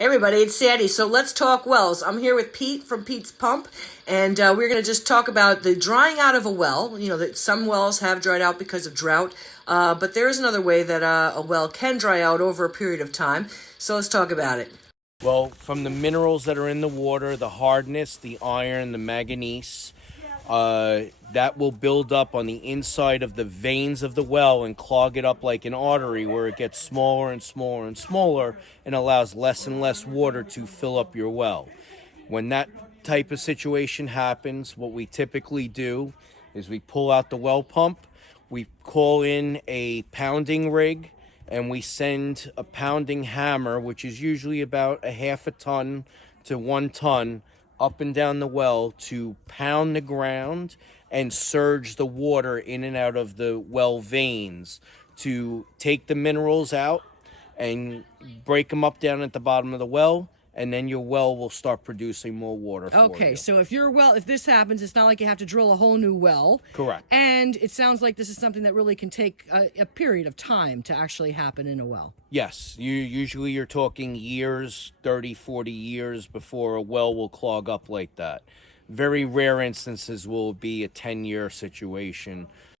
Hey everybody, it's Sandy. So let's talk wells. I'm here with Pete from Pete's Pump, and we're going to just talk about the drying out of a well. You know that some wells have dried out because of drought, but there is another way that a well can dry out over a period of time. So let's talk about it. Well, from the minerals that are in the water, the hardness, the iron, the manganese, that will build up on the inside of the veins of the well and clog it up like an artery where it gets smaller and smaller and smaller and allows less and less water to fill up your well. When that type of situation happens, what we typically do is we pull out the well pump, we call in a pounding rig, and we send a pounding hammer, which is usually about a half a ton to 1 ton, up and down the well to pound the ground and surge the water in and out of the well veins to take the minerals out and break them up down at the bottom of the well, and then your well will start producing more water for you. Okay, so if this happens, it's not like you have to drill a whole new well. Correct. And it sounds like this is something that really can take a period of time to actually happen in a well. Yes, you're talking years, 30, 40 years before a well will clog up like that. Very rare instances will be a 10-year situation.